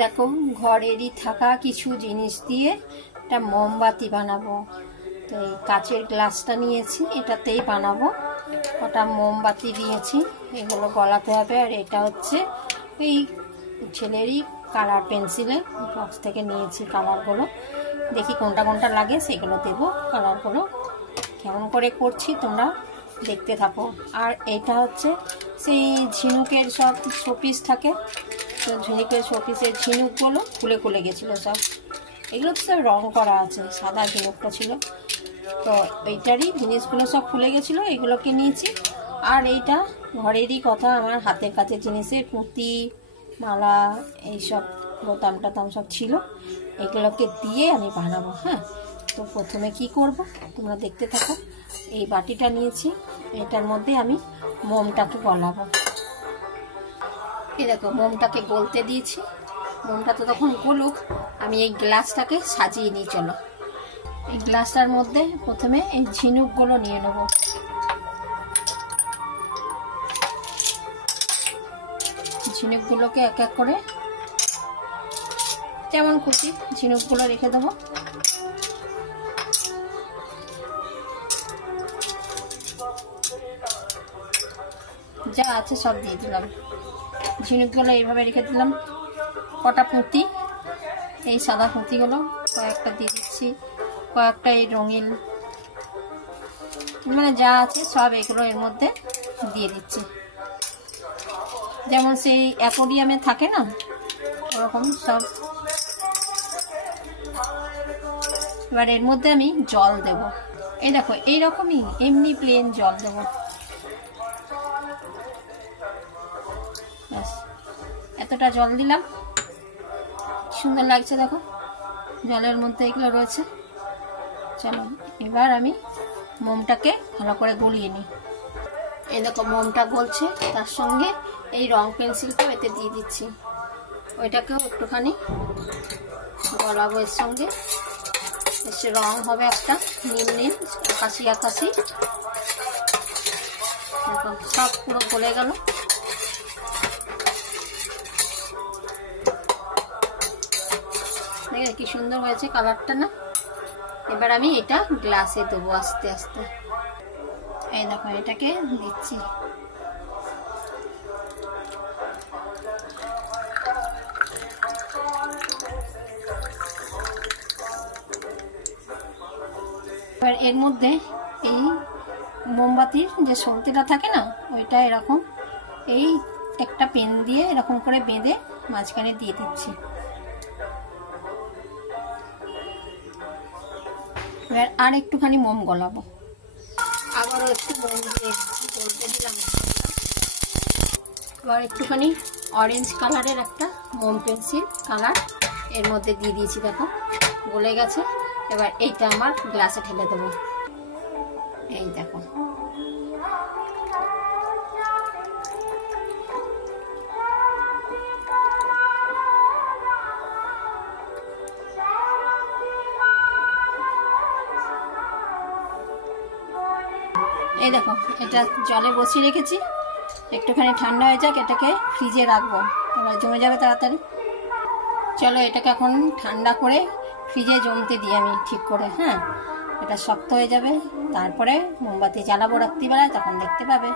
দেখো ঘরেরই থাকা কিছু জিনিস দিয়ে একটা মোমবাতি বানাবো। তো এই কাচের গ্লাসটা নিয়েছি, এটাতেই বানাবো। ওটা মোমবাতি নিয়েছি, এগুলো গলাতে হবে। আর এটা হচ্ছে এই ছেলেরই কালার পেন্সিলে বক্স থেকে নিয়েছি কালারগুলো। দেখি কোনটা কোনটা লাগে সেগুলো দেবো। কালারগুলো কেমন করে করছি তোমরা দেখতে থাকো। আর এটা হচ্ছে সেই ঝিনুকের সব শোপিস থাকে, তো ঝিনুকের শোপিসের ঝিনুকগুলো খুলে খুলে গেছিলো সব। এগুলো তো সব রং করা আছে, সাদা ঝিনুকটা ছিল, তো এইটারই জিনিসগুলো সব খুলে গেছিলো, এগুলোকে নিয়েছি। আর এইটা ঘরেরই কথা, আমার হাতের কাছে জিনিসের পুঁতি মালা এইসব বোতাম টাতাম সব ছিল, এগুলোকে দিয়ে আমি বানাবো। হ্যাঁ, তো প্রথমে কি করব তোমরা দেখতে থাকো। এই বাটিটা নিয়েছি, এটার মধ্যে আমি মোমটাকে গলাবো। এই দেখো মোমটাকে গলতে দিয়েছি, মোমটা তো তখন গলুক, আমি এই গ্লাসটাকে সাজিয়ে নিই। চলো, এই গ্লাসটার মধ্যে প্রথমে এই ঝিনুকগুলো নিয়ে নেব। ঝিনুকগুলোকে এক এক করে যেমন খুশি ঝিনুকগুলো রেখে দেবো। যা আছে সব দিয়ে দিলাম। ঝিনুকগুলো এইভাবে রেখে দিলাম। কটা পুঁতি, এই সাদা পুঁতিগুলো কয়েকটা দিয়ে দিচ্ছি, কয়েকটা এই রঙিন, মানে যা আছে সব এগুলো এর মধ্যে দিয়ে দিচ্ছি। যেমন সেই অ্যাকোরিয়ামে থাকে না, ওরকম সব। এবার এর মধ্যে আমি জল দেব। এই দেখো এইরকমই এমনি প্লেন জল দেব। ব্যাস, এতটা জল দিলাম। সুন্দর লাগছে দেখো, জলের মধ্যে এগুলো রয়েছে। চলো এবার আমি মোমটাকে ভালো করে গলিয়ে নিই। এই দেখো মোমটা গলছে, তার সঙ্গে এই রং পেন্সিলটাও এতে দিয়ে দিচ্ছি। ওইটাকেও একটুখানি গলাবো এর সঙ্গে। এসে রং হবে একটা নীল নীল, আকাশি আকাশি। দেখো সব পুরো গলে গেল। দেখে কি সুন্দর হয়েছে কালারটা না। এবার আমি এটা গ্লাসে দেবো আস্তে আস্তে। এই দেখো এটাকে দিচ্ছি। এবার এর মধ্যে এই মোমবাতির যে সলতেটা থাকে না, ওইটা এরকম এই একটা পেন দিয়ে এরকম করে বেঁধে মাঝখানে দিয়ে দিচ্ছি। এবার আর একটুখানি মোম গলাবো, আবারও একটু মোম দিয়ে গলতে দিলাম। এবার একটুখানি অরেঞ্জ কালারের একটা মোম পেন্সিল কালার এর মধ্যে দিয়ে দিয়েছি। দেখো গলে গেছে। এবার এইটা আমার গ্লাসে ঢেলে দেবো। এই দেখো এই দেখো এটা জলে বসিয়ে রেখেছি, একটুখানি ঠান্ডা হয়ে যাক, এটাকে ফ্রিজে রাখবো, এবার জমে যাবে তাড়াতাড়ি। চলো এটাকে এখন ঠান্ডা করে ফ্রিজে জমতে দিই আমি ঠিক করে। হ্যাঁ, এটা শক্ত হয়ে যাবে, তারপরে মোমবাতি জ্বালাবো রাত্রিবেলায়, তখন দেখতে পাবে।